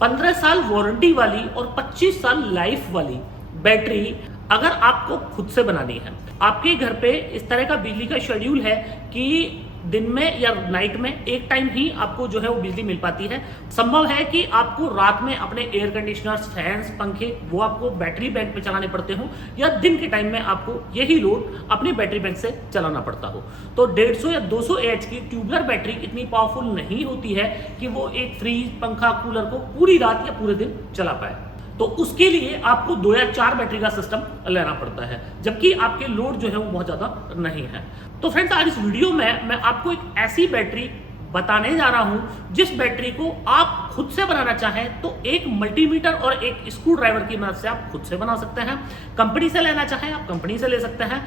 15 साल वारंटी वाली और 25 साल लाइफ वाली बैटरी अगर आपको खुद से बनानी है, आपके घर पे इस तरह का बिजली का शेड्यूल है कि दिन में या नाइट में एक टाइम ही आपको जो है वो बिजली मिल पाती है। संभव है कि आपको रात में अपने एयर कंडीशनर्स, फैंस, पंखे वो आपको बैटरी बैंक पे चलाने पड़ते हो, या दिन के टाइम में आपको यही लोड अपनी बैटरी बैंक से चलाना पड़ता हो। तो 150 या 200 एच की ट्यूबलर बैटरी इतनी पावरफुल नहीं होती है कि वो एक फ्रिज, पंखा, कूलर को पूरी रात या पूरे दिन चला पाए। तो उसके लिए आपको 2 या 4 बैटरी का सिस्टम लेना पड़ता है, जबकि आपके लोड जो है वो बहुत ज्यादा नहीं है। तो फ्रेंड्स, आज इस वीडियो में मैं आपको एक ऐसी बैटरी बताने जा रहा हूं जिस बैटरी को आप खुद से बनाना चाहें तो एक मल्टीमीटर और एक स्क्रू ड्राइवर की मदद से आप खुद से बना सकते हैं। कंपनी से लेना चाहें आप कंपनी से ले सकते हैं।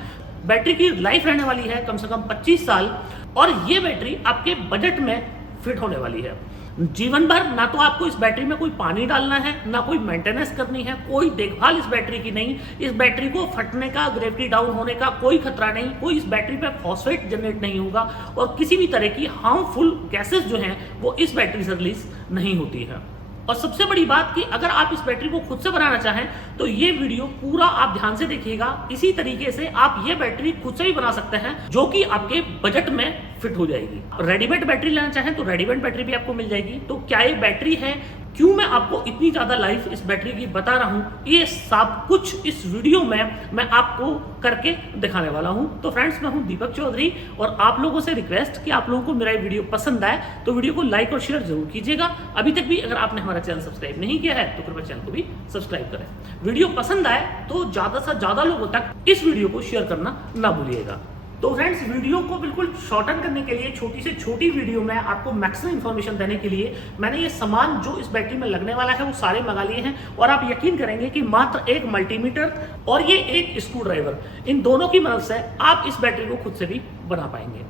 बैटरी की लाइफ रहने वाली है कम से कम 25 साल, और ये बैटरी आपके बजट में फिट होने वाली है। जीवन भर ना तो आपको इस बैटरी में कोई पानी डालना है, ना कोई मेंटेनेंस करनी है, कोई देखभाल इस बैटरी की नहीं। इस बैटरी को फटने का, ग्रेविटी डाउन होने का कोई खतरा नहीं। कोई इस बैटरी पे फॉस्फेट जनरेट नहीं होगा, और किसी भी तरह की हार्मफुल गैसेस जो हैं वो इस बैटरी से रिलीज नहीं होती है। और सबसे बड़ी बात कि अगर आप इस बैटरी को खुद से बनाना चाहें तो ये वीडियो पूरा आप ध्यान से देखिएगा। इसी तरीके से आप ये बैटरी खुद से भी बना सकते हैं, जो कि आपके बजट में फिट हो जाएगी। रेडीमेड बैटरी लेना चाहें तो रेडीमेड बैटरी भी आपको मिल जाएगी। तो क्या ये बैटरी है, क्यों मैं आपको इतनी ज्यादा लाइफ इस बैटरी की बता रहा हूं, ये सब कुछ इस वीडियो में मैं आपको करके दिखाने वाला हूं। तो फ्रेंड्स, मैं हूं दीपक चौधरी, और आप लोगों से रिक्वेस्ट कि आप लोगों को मेरा वीडियो पसंद आए तो वीडियो को लाइक और शेयर जरूर कीजिएगा। अभी तक भी अगर आपने हमारा चैनल सब्सक्राइब नहीं किया है तो कृपया चैनल को भी सब्सक्राइब करें। वीडियो पसंद आए तो ज्यादा से ज्यादा लोगों तक इस वीडियो को शेयर करना ना भूलिएगा। तो फ्रेंड्स, वीडियो को बिल्कुल शॉर्टन करने के लिए, छोटी से छोटी वीडियो में आपको मैक्सिमम इंफॉर्मेशन देने के लिए मैंने ये सामान जो इस बैटरी में लगने वाला है वो सारे मंगा लिए हैं। और आप यकीन करेंगे कि मात्र एक मल्टीमीटर और ये एक स्क्रू ड्राइवर, इन दोनों की मदद से आप इस बैटरी को खुद से भी बना पाएंगे।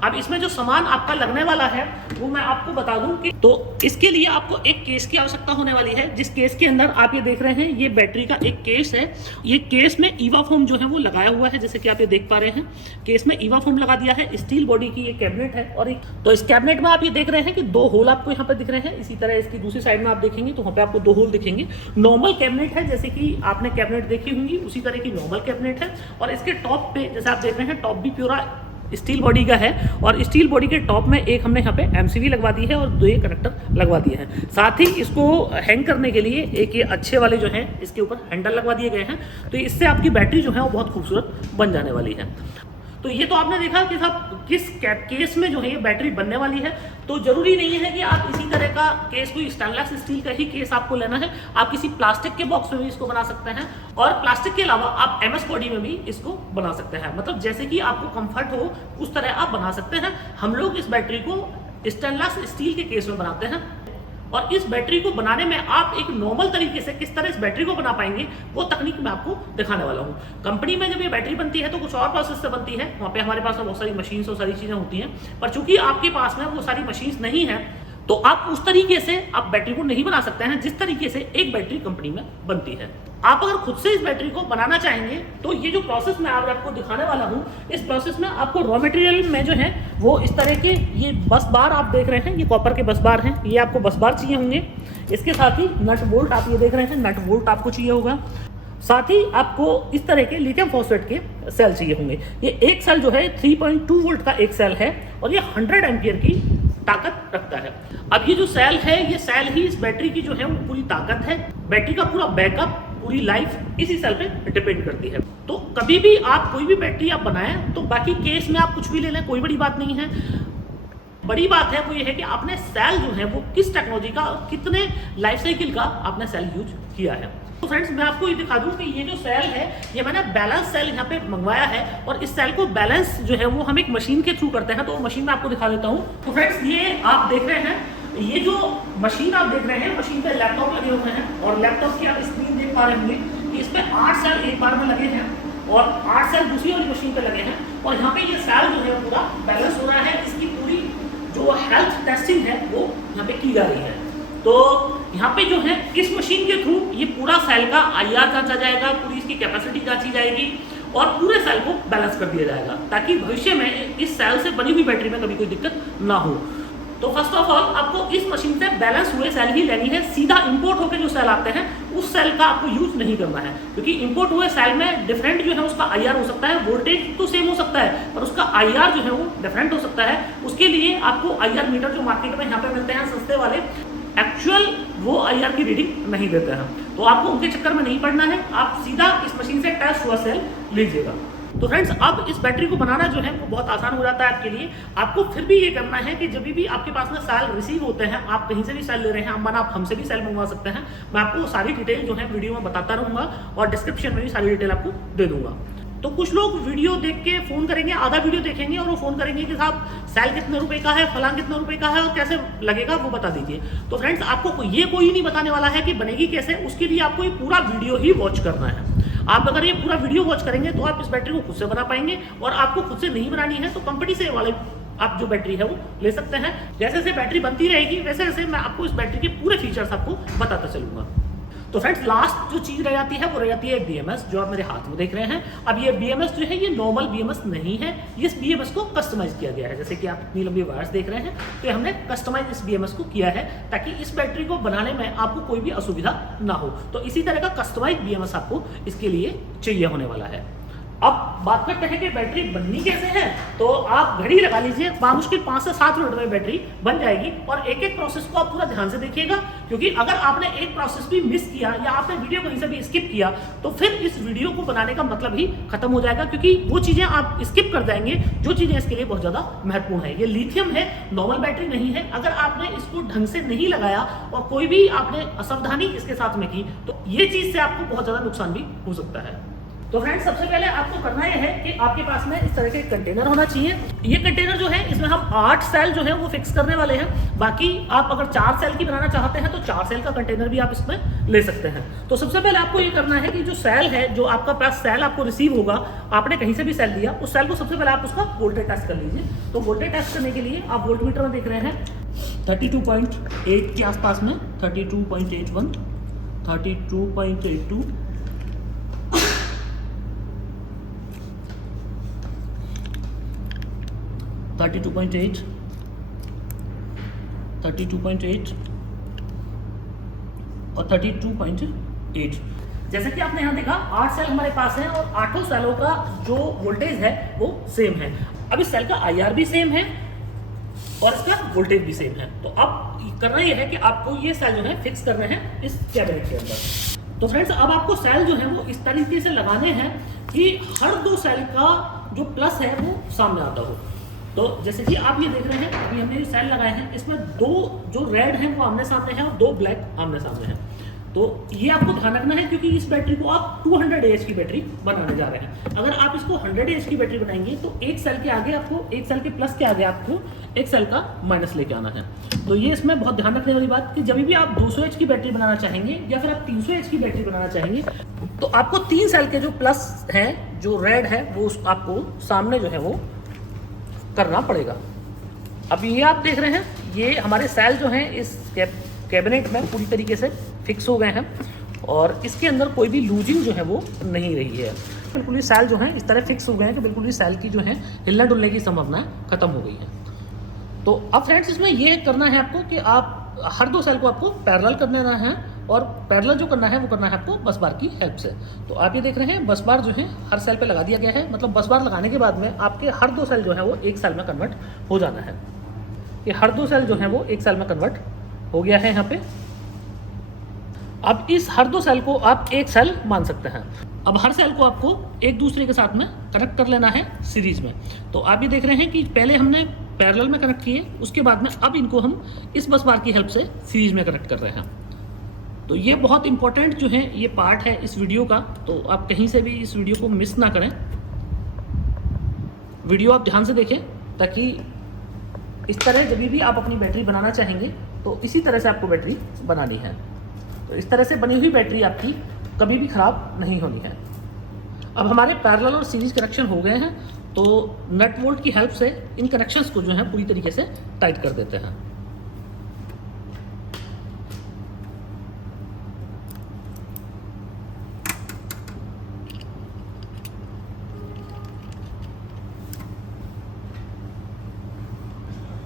अब इसमें जो सामान आपका लगने वाला है वो मैं आपको बता दूं कि तो इसके लिए आपको एक केस की आवश्यकता होने वाली है, जिस केस के अंदर आप ये देख रहे हैं ये बैटरी का एक केस है। ये केस में ईवा फोम जो है वो लगाया हुआ है, जैसे कि आप ये देख पा रहे हैं। केस में ईवा फोम लगा दिया है। स्टील बॉडी की ये कैबिनेट है, और एक तो इस कैबिनेट में आप ये देख रहे हैं कि 2 होल आपको यहाँ पर दिख रहे हैं। इसी तरह इसकी दूसरी साइड में आप देखेंगे तो वहाँ पे आपको 2 होल दिखेंगे। नॉर्मल कैबिनेट है, जैसे कि आपने कैबिनेट देखी होंगी उसी तरह की नॉर्मल कैबिनेट है। और इसके टॉप पे जैसे आप देख रहे हैं, टॉप भी पूरा स्टील बॉडी का है, और स्टील बॉडी के टॉप में एक हमने यहाँ पे एमसीवी लगवा दी है और 2 कनेक्टर लगवा दिए हैं। साथ ही इसको हैंग करने के लिए एक ये अच्छे वाले जो हैं इसके ऊपर हैंडल लगवा दिए गए हैं। तो इससे आपकी बैटरी जो है वो बहुत खूबसूरत बन जाने वाली है। तो ये तो आपने देखा कि साहब किस केस में जो है ये बैटरी बनने वाली है। तो जरूरी नहीं है कि आप इसी तरह का केस, कोई स्टेनलेस स्टील का ही केस आपको लेना है। आप किसी प्लास्टिक के बॉक्स में भी इसको बना सकते हैं, और प्लास्टिक के अलावा आप एमएस बॉडी में भी इसको बना सकते हैं। मतलब जैसे कि आपको कंफर्ट हो उस तरह आप बना सकते हैं। हम लोग इस बैटरी को स्टेनलेस स्टील के केस में बनाते हैं, और इस बैटरी को बनाने में आप एक नॉर्मल तरीके से किस तरह इस बैटरी को बना पाएंगे वो तकनीक मैं आपको दिखाने वाला हूँ। कंपनी में जब ये बैटरी बनती है तो कुछ और प्रोसेस से बनती है। वहाँ पे हमारे पास बहुत सारी मशीन्स और सारी चीजें होती हैं, पर चूंकि आपके पास में वो सारी मशीन्स नहीं है तो आप उस तरीके से आप बैटरी को नहीं बना सकते हैं जिस तरीके से एक बैटरी कंपनी में बनती है। आप अगर खुद से इस बैटरी को बनाना चाहेंगे तो ये जो प्रोसेस मैं आज आपको दिखाने वाला हूँ, इस प्रोसेस में आपको रॉ मटेरियल में जो है वो इस तरह के ये बस बार आप देख रहे हैं, ये कॉपर के बस बार हैं। ये आपको बस बार चाहिए होंगे। इसके साथ ही नट बोल्ट आप ये देख रहे हैं, नट बोल्ट आपको चाहिए होगा। साथ ही आपको इस तरह के लिथियम फॉस्फेट के सेल चाहिए होंगे। ये एक सेल जो है 3.2 वोल्ट का एक सेल है, और ये 100 एम्पियर की ताकत रखता है। अब ये जो सेल है, ये सेल ही इस बैटरी की जो है वो पूरी ताकत है। बैटरी का पूरा बैकअप, पूरी लाइफ इसी सेल पे डिपेंड करती है। तो कभी भी आप कोई भी बैटरी आप बनाएं तो बाकी केस में आप कुछ भी ले लें, कोई बड़ी बात नहीं है। बड़ी बात है वो ये है कि आपने सेल जो है वो किस टेक्नोलॉजी का, कितने लाइफ साइकिल का आपने सेल यूज किया है। तो फ्रेंड्स, मैं आपको ये दिखा दूं कि ये जो सेल है ये मैंने बैलेंस सेल यहाँ पे मंगवाया है, और इस सेल को बैलेंस जो है वो हम एक मशीन के थ्रू करते हैं। तो मशीन में आपको दिखा देता हूँ। तो फ्रेंड्स, ये आप देख रहे हैं, ये जो मशीन आप देख रहे हैं, मशीन पे लैपटॉप लगे हुए हैं, और लैपटॉप की आप स्क्रीन देख पा रहे होंगे कि इस पे 8 सेल एक बार में लगे हैं, और 8 सेल दूसरी वाली मशीन पे लगे हैं। और यहाँ पे ये सेल जो है पूरा बैलेंस हो रहा है। इसकी पूरी जो हेल्थ टेस्टिंग है वो यहाँ पे की जा रही है। तो यहाँ पे जो है इस मशीन के थ्रू ये पूरा सेल का IR जांचा जाएगा, पूरी इसकी कैपेसिटी जांची जाएगी, और पूरे सेल को बैलेंस कर दिया जाएगा, ताकि भविष्य में इस सेल से बनी हुई बैटरी में कभी कोई दिक्कत ना हो। तो फर्स्ट ऑफ ऑल आपको इस मशीन से बैलेंस हुए सेल ही लेनी है। सीधा इंपोर्ट होकर जो सेल आते हैं उस सेल का आपको यूज नहीं करना है, क्योंकि इंपोर्ट हुए सेल में डिफरेंट जो है उसका आईआर हो सकता है। वोल्टेज तो सेम हो सकता है पर उसका आईआर जो है वो डिफरेंट हो सकता है। उसके लिए आपको आईआर मीटर जो मार्केट में यहाँ पे मिलते हैं सस्ते वाले, एक्चुअल वो आईआर की रीडिंग नहीं देते हैं, तो आपको उनके चक्कर में नहीं पड़ना है। आप सीधा इस मशीन से टेस्ट हुआ सेल लीजिएगा। तो फ्रेंड्स, अब इस बैटरी को बनाना जो है वो बहुत आसान हो जाता है आपके लिए। आपको फिर भी ये करना है कि जब भी आपके पास में सेल रिसीव होते हैं, आप कहीं से भी सेल ले रहे हैं, आप हमसे भी सेल मंगवा सकते हैं। मैं आपको सारी डिटेल जो है वीडियो में बताता रहूंगा और डिस्क्रिप्शन में भी सारी डिटेल आपको दे दूंगा। तो कुछ लोग वीडियो देख के फोन करेंगे, आधा वीडियो देखेंगे और वो फोन करेंगे कि साहब सेल कितने रुपए का है, फलां कितने रुपए का है और कैसे लगेगा वो बता दीजिए। तो फ्रेंड्स, आपको ये कोई नहीं बताने वाला है कि बनेगी कैसे, उसके लिए आपको ये पूरा वीडियो ही वॉच करना है। आप अगर ये पूरा वीडियो वॉच करेंगे तो आप इस बैटरी को खुद से बना पाएंगे, और आपको खुद से नहीं बनानी है तो कंपनी से वाले आप जो बैटरी है वो ले सकते हैं। जैसे जैसे बैटरी बनती रहेगी वैसे वैसे मैं आपको इस बैटरी के पूरे फीचर्स आपको बताता चलूंगा। तो फ्रेंड्स, लास्ट जो चीज रह जाती है वो रह जाती है BMS, जो आप मेरे हाथ में देख रहे हैं। अब ये BMS जो है ये नॉर्मल BMS नहीं है, इस BMS को कस्टमाइज किया गया है। जैसे कि आप इतनी लंबी वायर्स देख रहे हैं, तो ये हमने कस्टमाइज इस BMS को किया है ताकि इस बैटरी को बनाने में आपको कोई भी असुविधा ना हो। तो इसी तरह का कस्टमाइज BMS आपको इसके लिए चाहिए होने वाला है। अब बात करते हैं कि बैटरी बननी कैसे है। तो आप घड़ी लगा लीजिए, बामुश्किल 5 से 7 मिनट में बैटरी बन जाएगी। और एक एक प्रोसेस को आप पूरा ध्यान से देखिएगा, क्योंकि अगर आपने एक प्रोसेस भी मिस किया या आपने वीडियो कहीं से भी स्किप किया तो फिर इस वीडियो को बनाने का मतलब ही खत्म हो जाएगा, क्योंकि वो चीजें आप स्किप कर जाएंगे जो चीजें इसके लिए बहुत ज्यादा महत्वपूर्ण है। ये लिथियम है, नॉर्मल बैटरी नहीं है। अगर आपने इसको ढंग से नहीं लगाया और कोई भी आपने असावधानी इसके साथ में की तो ये चीज से आपको बहुत ज्यादा नुकसान भी हो सकता है। तो फ्रेंड्स, सबसे पहले आपको करना यह है कि आपके पास में इस तरह के कंटेनर होना चाहिए। ये कंटेनर जो है इसमें हम 8 सेल जो है वो फिक्स करने वाले हैं। बाकी आप अगर 4 सेल की बनाना चाहते हैं तो 4 सेल का कंटेनर भी आप इसमें ले सकते हैं। तो सबसे पहले आपको ये करना है कि जो सेल है, जो आपका पास सेल आपको रिसीव होगा, आपने कहीं से भी सेल लिया, उस सेल को सबसे पहले आप उसका वोल्टेज टेस्ट कर लीजिए। तो वोल्टेज टेस्ट करने के लिए आप वोल्ट मीटर में देख रहे हैं 32.8 के आसपास में, 32.81, 32.82, 32.8, 32.8 और 32.8। जैसे कि आपने यहाँ देखा 8 सेल हमारे पास हैं और 8 सेलों का जो वोल्टेज है वो सेम है। अब इस सेल का आईआर भी सेम है और इसका वोल्टेज भी सेम है। तो अब करना यह है कि आपको ये सेल जो है फिक्स करने हैं इस कैबिनेट के अंदर। तो फ्रेंड्स, अब आपको सेल जो है वो इस तरीके से लगाने हैं कि हर 2 सेल का जो प्लस है वो सामने आता हो। तो जैसे कि आप ये देख रहे हैं, अभी हमने सेल लगाए हैं, इसमें 2 जो रेड हैं वो आमने सामने हैं और 2 ब्लैक आमने सामने हैं। तो ये आपको ध्यान रखना है, क्योंकि इस बैटरी को आप 200 AH की बैटरी बनाने जा रहे हैं। अगर आप इसको 100 AH की बैटरी बनाएंगे तो एक सेल के आगे आपको, एक सेल के प्लस के आगे आपको एक सेल का माइनस लेके आना है। तो ये इसमें बहुत ध्यान रखने वाली बात कि जब भी आप 200 AH की बैटरी बनाना चाहेंगे या फिर आप 300 AH की बैटरी बनाना चाहेंगे तो आपको 3 सेल के जो प्लस हैं, जो रेड है, वो आपको सामने जो है वो करना पड़ेगा। अब ये आप देख रहे हैं, ये हमारे सेल जो हैं इस कैबिनेट में पूरी तरीके से फिक्स हो गए हैं और इसके अंदर कोई भी लूजिंग जो है वो नहीं रही है। बिल्कुल ही सेल जो हैं इस तरह फिक्स हो गए हैं कि बिल्कुल ही सेल की जो है हिलने डुलने की संभावना खत्म हो गई है। तो अब फ्रेंड्स, इसमें ये करना है आपको कि आप हर 2 सेल को आपको पैरेलल कर देना है, और पैरेलल जो करना है वो करना है आपको बस बार की हेल्प से। तो आप ये देख रहे हैं बस बार जो है हर सेल पे लगा दिया गया है। मतलब बस बार लगाने के बाद में आपके हर 2 सेल जो है वो एक सेल में कन्वर्ट हो जाना है। ये हर 2 सेल जो है वो एक सेल में कन्वर्ट हो गया है यहाँ पे। अब इस हर 2 सेल को आप एक सेल मान सकते हैं। अब हर सेल को आपको एक दूसरे के साथ में कनेक्ट कर लेना है सीरीज में। तो आप ये देख रहे हैं कि पहले हमने पैरेलल में कनेक्ट किए, उसके बाद में अब इनको हम इस बस बार की हेल्प से सीरीज में कनेक्ट कर रहे हैं। तो ये बहुत इंपॉर्टेंट जो है ये पार्ट है इस वीडियो का, तो आप कहीं से भी इस वीडियो को मिस ना करें। वीडियो आप ध्यान से देखें ताकि इस तरह जब भी आप अपनी बैटरी बनाना चाहेंगे तो इसी तरह से आपको बैटरी बनानी है। तो इस तरह से बनी हुई बैटरी आपकी कभी भी ख़राब नहीं होनी है। अब हमारे पैरेलल और सीरीज कनेक्शन हो गए हैं, तो नट बोल्ट की हेल्प से इन कनेक्शंस को जो है पूरी तरीके से टाइट कर देते हैं।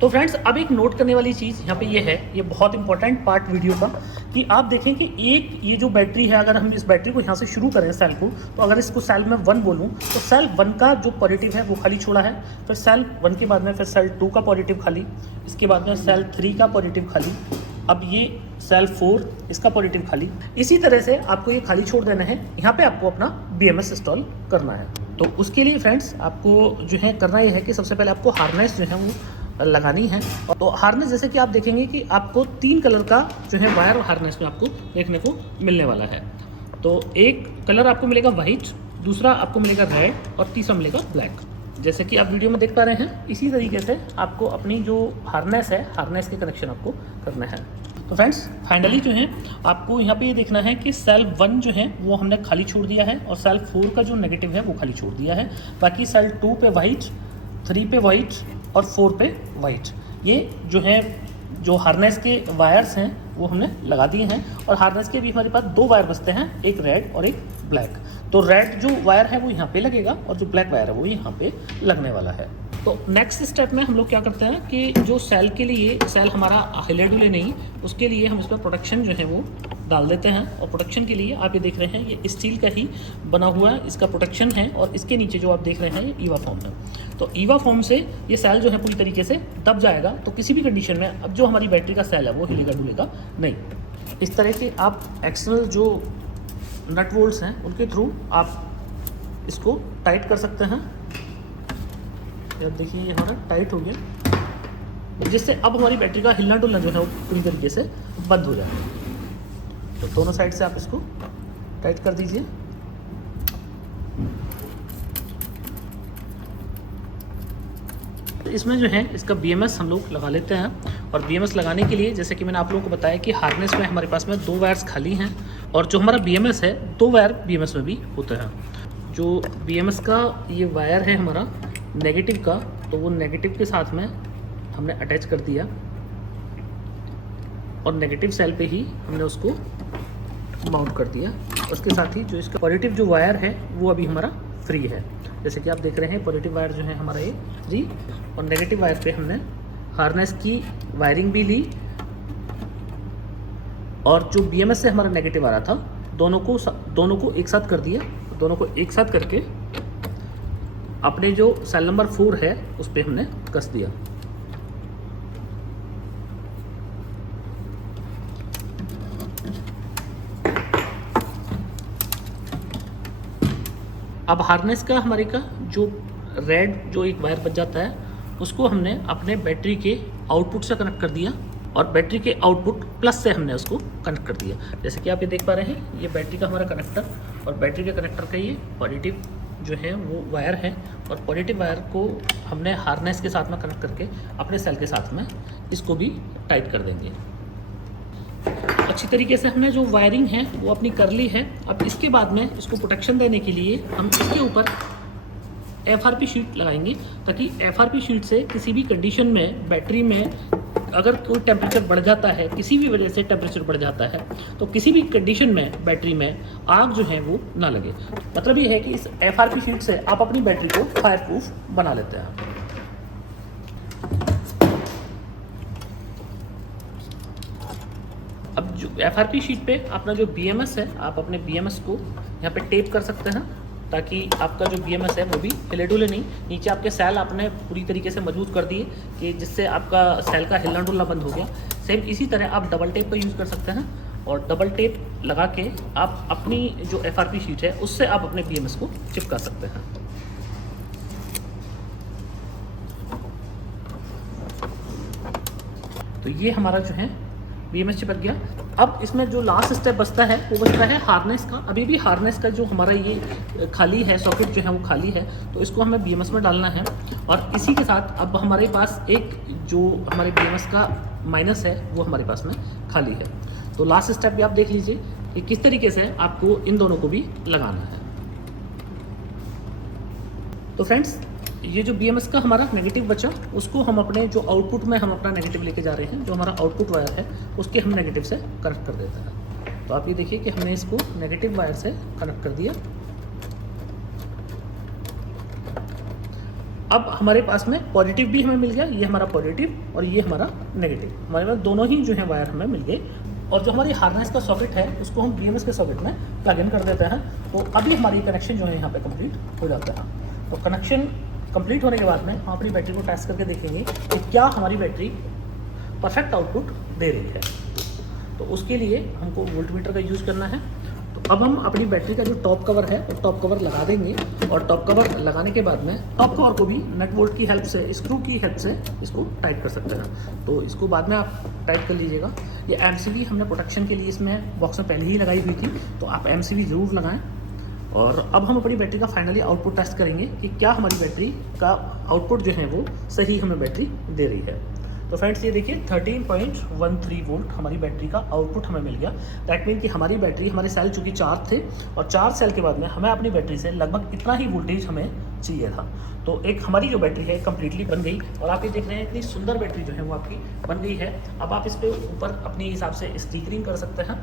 तो तो फ्रेंड्स अब एक नोट करने वाली चीज़ यहाँ पे ये है, ये बहुत इंपॉर्टेंट पार्ट वीडियो का, कि आप देखें कि एक ये जो बैटरी है, अगर हम इस बैटरी को यहाँ से शुरू करें सेल को, तो अगर इसको सेल में 1 बोलूँ तो सेल 1 का जो पॉजिटिव है वो खाली छोड़ा है, फिर सेल 1 के बाद में फिर सेल 2 का पॉजिटिव खाली, इसके बाद में सेल 3 का पॉजिटिव खाली, अब ये सेल 4 इसका पॉजिटिव खाली। इसी तरह से आपको ये खाली छोड़ देना है। यहाँ पे आपको अपना BMS इंस्टॉल करना है। तो उसके लिए फ्रेंड्स आपको जो है करना ये है कि सबसे पहले आपको हार्नेस जो है वो लगानी है। तो हार्नेस जैसे कि आप देखेंगे कि आपको 3 कलर का जो है वायर हार्नेस में आपको देखने को मिलने वाला है। तो एक कलर आपको मिलेगा वाइट, दूसरा आपको मिलेगा रेड और तीसरा मिलेगा ब्लैक। जैसे कि आप वीडियो में देख पा रहे हैं, इसी तरीके से आपको अपनी जो हार्नेस है, हार्नेस के कनेक्शन आपको करना है। तो फ्रेंड्स फाइनली जो है आपको यहाँ पे ये देखना है कि सेल 1 जो है वो हमने खाली छोड़ दिया है और सेल 4 का जो नेगेटिव है वो खाली छोड़ दिया है। बाकी सेल 2 पे वाइट, 3 पे वाइट और 4 पे वाइट, ये जो है जो हार्नेस के वायर्स हैं वो हमने लगा दिए हैं। और हार्नेस के भी हमारे पास 2 वायर बचते हैं, एक रेड और एक ब्लैक। तो रेड जो वायर है वो यहाँ पे लगेगा और जो ब्लैक वायर है वो यहाँ पे लगने वाला है। तो नेक्स्ट स्टेप में हम लोग क्या करते हैं कि जो सेल के लिए, सेल हमारा हिले डुले नहीं, उसके लिए हम इस पर प्रोटेक्शन जो है वो डाल देते हैं। और प्रोटेक्शन के लिए आप ये देख रहे हैं, ये स्टील का ही बना हुआ है, इसका प्रोटेक्शन है। और इसके नीचे जो आप देख रहे हैं ये ईवा फॉर्म है। तो ईवा फॉर्म से ये सेल जो है पूरी तरीके से दब जाएगा। तो किसी भी कंडीशन में अब जो हमारी बैटरी का सेल है वो हिलेगा डुलेगा नहीं। इस तरह के आप एक्सटर्नल जो नट बोल्ट्स हैं उनके थ्रू आप इसको टाइट कर सकते हैं। अब देखिए ये हमारा टाइट हो गया, जिससे अब हमारी बैटरी का हिलना डुलना जो है वो पूरी तरीके से बंद हो जाएगा। तो दोनों साइड से आप इसको टाइट कर दीजिए। तो इसमें जो है इसका BMS हम लोग लगा लेते हैं। और BMS लगाने के लिए जैसे कि मैंने आप लोगों को बताया कि हार्नेस में हमारे पास में 2 वायर्स खाली हैं और जो हमारा BMS है 2 वायर BMS में भी होते हैं। जो BMS का ये वायर है हमारा नेगेटिव का, तो वो नेगेटिव के साथ में हमने अटैच कर दिया और नेगेटिव सेल पे ही हमने उसको माउंट कर दिया। उसके साथ ही जो इसका पॉजिटिव जो वायर है वो अभी हमारा फ्री है। जैसे कि आप देख रहे हैं पॉजिटिव वायर जो है हमारा ये फ्री, और नेगेटिव वायर पे हमने हार्नेस की वायरिंग भी ली और जो BMS से हमारा नेगेटिव आ रहा था दोनों को एक साथ कर दिया। दोनों को एक साथ करके अपने जो सेल नंबर 4 है उस पर हमने कस दिया। अब हार्नेस का हमारे का जो रेड जो एक वायर बच जाता है उसको हमने अपने बैटरी के आउटपुट से कनेक्ट कर दिया और बैटरी के आउटपुट प्लस से हमने उसको कनेक्ट कर दिया। जैसे कि आप ये देख पा रहे हैं, ये बैटरी का हमारा कनेक्टर और बैटरी के कनेक्टर का ये पॉजिटिव जो है वो वायर है और पॉजिटिव वायर को हमने हार्नेस के साथ में कनेक्ट करके अपने सेल के साथ में इसको भी टाइट कर देंगे। अच्छी तरीके से हमने जो वायरिंग है वो अपनी कर ली है। अब इसके बाद में इसको प्रोटेक्शन देने के लिए हम इसके ऊपर FRP शीट लगाएंगे, ताकि FRP शीट से किसी भी कंडीशन में बैटरी में अगर कोई टेम्परेचर बढ़ जाता है, किसी भी वजह से टेम्परेचर बढ़ जाता है, तो किसी भी कंडीशन में बैटरी में आग जो है वो ना लगे। मतलब ये है कि इस FRP शीट से आप अपनी बैटरी को फायर प्रूफ बना लेते हैं। अब जो FRP शीट पे अपना जो BMS है, आप अपने BMS को यहाँ पे टेप कर सकते हैं ताकि आपका जो BMS है वो भी हिले डुले नहीं। नीचे आपके सेल आपने पूरी तरीके से मजबूत कर दिए कि जिससे आपका सेल का हिलना डुलना बंद हो गया। सेम इसी तरह आप डबल टेप का यूज़ कर सकते हैं और डबल टेप लगा के आप अपनी जो FRP शीट है उससे आप अपने BMS को चिपका सकते हैं। तो ये हमारा जो है BMS चिपक गया। अब इसमें जो लास्ट स्टेप बचता है वो बचता है हार्नेस का। अभी भी हार्नेस का जो हमारा ये खाली है, सॉकेट जो है वो खाली है, तो इसको हमें BMS में डालना है। और इसी के साथ अब हमारे पास एक जो हमारे BMS का माइनस है वो हमारे पास में खाली है। तो लास्ट स्टेप भी आप देख लीजिए कि किस तरीके से आपको इन दोनों को भी लगाना है। तो फ्रेंड्स ये जो BMS का हमारा नेगेटिव बचा उसको हम अपने जो आउटपुट में हम अपना नेगेटिव लेके जा रहे हैं, जो हमारा आउटपुट वायर है उसके हम नेगेटिव से कनेक्ट कर देते हैं। तो आप ये देखिए कि हमने इसको नेगेटिव वायर से कनेक्ट कर दिया। अब हमारे पास में पॉजिटिव भी हमें मिल गया, ये हमारा पॉजिटिव और ये हमारा नेगेटिव, हमारे पास दोनों ही जो है वायर हमें मिल गए। और जो हमारी हार्नेस का सॉकेट है उसको हम BMS के सॉकेट में प्लग इन कर देते हैं। तो अभी हमारी कनेक्शन जो है यहाँ पे कंप्लीट हो जाता है। तो कनेक्शन कंप्लीट होने के बाद में हम अपनी बैटरी को टेस्ट करके देखेंगे कि क्या हमारी बैटरी परफेक्ट आउटपुट दे रही है। तो उसके लिए हमको वोल्टमीटर का यूज़ करना है। तो अब हम अपनी बैटरी का जो टॉप कवर है वो टॉप कवर लगा देंगे, और टॉप कवर लगाने के बाद में टॉप कवर को भी नट बोल्ट की हेल्प से, स्क्रू की हेल्प से इसको टाइट कर सकते हैं। तो इसको बाद में आप टाइट कर लीजिएगा। ये MCV हमने प्रोटेक्शन के लिए इसमें बॉक्स में पहले ही लगाई हुई थी, तो आप MCV ज़रूर लगाएं। और अब हम अपनी बैटरी का फाइनली आउटपुट टेस्ट करेंगे कि क्या हमारी बैटरी का आउटपुट जो है वो सही हमें बैटरी दे रही है। तो फ्रेंड्स ये देखिए 13.13 वोल्ट हमारी बैटरी का आउटपुट हमें मिल गया। दैट मीन कि हमारी बैटरी, हमारे सेल चूँकि 4 थे और 4 सेल के बाद में हमें अपनी बैटरी से लगभग इतना ही वोल्टेज हमें चाहिए था। तो एक हमारी जो बैटरी है कंप्लीटली बन गई, और आप ये देख रहे हैं इतनी सुंदर बैटरी जो है वो आपकी बन गई है। अब आप इस पर ऊपर अपने हिसाब से स्टिकरिंग कर सकते हैं,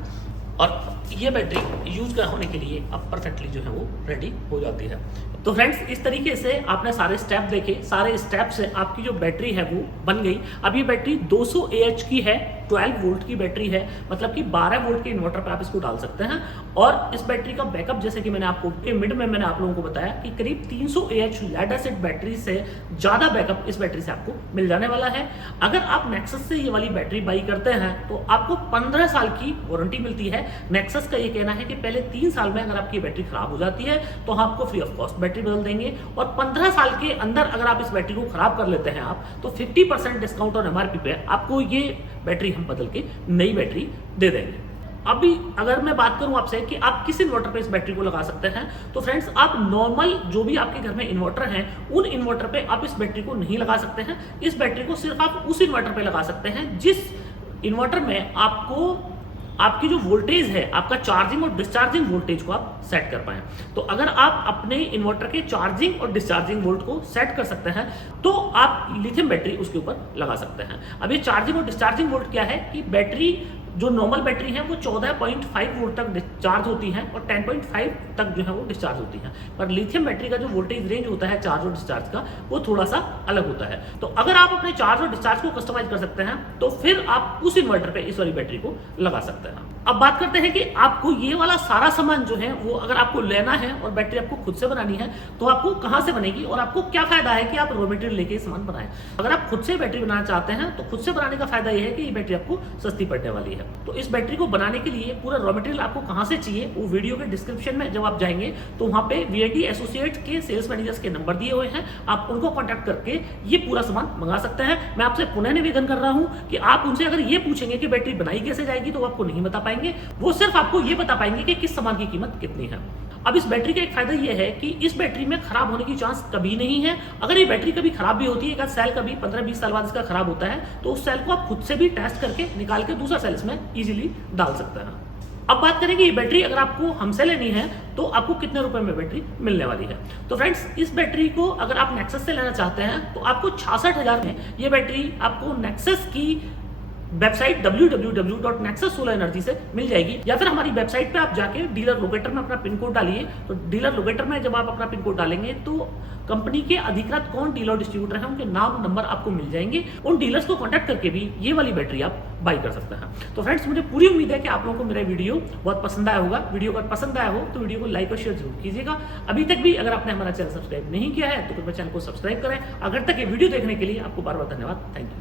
और ये बैटरी यूज होने के लिए अब परफेक्टली जो है वो रेडी हो जाती है। तो फ्रेंड्स इस तरीके से आपने सारे स्टेप देखे, सारे स्टेप से आपकी जो बैटरी है वो बन गई। अब ये बैटरी 200 AH की है, 12 वोल्ट की बैटरी है, मतलब कि 12 वोल्ट के इन्वर्टर पर आप इसको डाल सकते हैं। और इस बैटरी का बैकअप, जैसे कि मैंने आपको मिड में मैंने आप लोगों को बताया कि करीब 300 AH लेड एसिड बैटरी से ज़्यादा बैकअप इस बैटरी से आपको मिल जाने वाला है। अगर आप नेक्सस से ये वाली बैटरी बाई करते हैं तो आपको 15 साल की वारंटी मिलती है। नेक्सस का ये कहना है कि पहले 3 साल में अगर आपकी बैटरी खराब हो जाती है तो हम आपको फ्री ऑफ कॉस्ट बैटरी बदल देंगे, और 15 साल के अंदर अगर आप इस बैटरी को खराब कर लेते हैं आप, तो 50% डिस्काउंट और MRP पे आपको ये बैटरी हम बदल के नई बैटरी दे देंगे। अभी अगर मैं बात करूं आपसे कि आप किस इन्वर्टर पे इस बैटरी को लगा सकते हैं, तो फ्रेंड्स आप नॉर्मल जो भी आपके घर में इन्वर्टर हैं उन इन्वर्टर पे आप इस बैटरी को नहीं लगा सकते हैं। इस बैटरी को सिर्फ आप उस इन्वर्टर पे लगा सकते हैं जिस इन्वर्टर में आपको आपकी जो वोल्टेज है, आपका चार्जिंग और डिस्चार्जिंग वोल्टेज को आप सेट कर पाएं। तो अगर आप अपने इन्वर्टर के चार्जिंग और डिस्चार्जिंग वोल्ट को सेट कर सकते हैं तो आप लिथियम बैटरी उसके ऊपर लगा सकते हैं। अब ये चार्जिंग और डिस्चार्जिंग वोल्ट क्या है कि बैटरी जो नॉर्मल बैटरी है वो 14.5 वोल्ट तक डिस्चार्ज होती है और 10.5 तक जो है वो डिस्चार्ज होती है, पर लिथियम बैटरी का जो वोल्टेज रेंज होता है चार्ज और डिस्चार्ज का वो थोड़ा सा अलग होता है। तो अगर आप अपने चार्ज और डिस्चार्ज को कस्टमाइज कर सकते हैं तो फिर आप उस इन्वर्टर पे इस वाली बैटरी को लगा सकते हैं। अब बात करते हैं कि आपको ये वाला सारा सामान जो है वो अगर आपको लेना है और बैटरी आपको खुद से बनानी है तो आपको कहाँ से बनेगी और आपको क्या फायदा है कि आप रॉ मटेरियल लेके सामान बनाएं। अगर आप खुद से बैटरी बनाना चाहते हैं तो खुद से बनाने का फायदा यह है कि ये बैटरी आपको सस्ती पड़ने वाली है। तो इस बैटरी को बनाने के लिए पूरा रॉ मटेरियल आपको कहां से चाहिए वो वीडियो के डिस्क्रिप्शन में जब आप जाएंगे तो वहां पे VID एसोसिएट के सेल्स मैनेजर्स के नंबर दिए हुए हैं, आप उनको कांटेक्ट करके ये पूरा सामान मंगा सकते हैं। मैं आपसे पुनः निवेदन कर रहा हूं कि आप उनसे अगर ये पूछेंगे कि बैटरी बनाई कैसे जाएगी तो वो आपको नहीं बता पाएंगे, वो सिर्फ आपको ये बता पाएंगे कि किस सामान की कीमत कितनी है। अब इस बैटरी का एक फायदा यह है कि इस बैटरी में खराब होने की चांस कभी नहीं है। अगर ये बैटरी कभी खराब भी होती है, एक सेल कभी 15-20 साल बाद इसका खराब होता है तो उस सेल को आप खुद से भी टेस्ट करके निकाल के दूसरा सेल इसमें इजीली डाल सकते हैं। अब बात करेंगे ये बैटरी अगर आपको हमसे लेनी है तो आपको कितने रुपए में बैटरी मिलने वाली है। तो फ्रेंड्स इस बैटरी को अगर आप नेक्सस से लेना चाहते हैं तो आपको 66,000 में ये बैटरी आपको नेक्सस की वेबसाइट www.nexussolenergy से मिल जाएगी, या फिर हमारी वेबसाइट पे आप जाके डीलर लोकेटर में अपना पिन कोड डालिए। तो डीलर लोकेटर में जब आप अपना पिन कोड डालेंगे तो कंपनी के अधिकृत कौन डीलर डिस्ट्रीब्यूटर हैं उनके नाम नंबर आपको मिल जाएंगे। उन डीलर्स को कांटेक्ट करके भी ये वाली बैटरी आप बाई कर सकते हैं। तो फ्रेंड्स मुझे पूरी उम्मीद है कि आप लोगों को मेरा वीडियो बहुत पसंद आया होगा। वीडियो अगर पसंद आया हो तो वीडियो को लाइक और शेयर जरूर कीजिएगा। अभी तक भी अगर आपने हमारा चैनल सब्सक्राइब नहीं किया है तो कृपया चैनल को सब्सक्राइब करें। अगर तक ये वीडियो देखने के लिए आपको बार बार धन्यवाद। Thank you.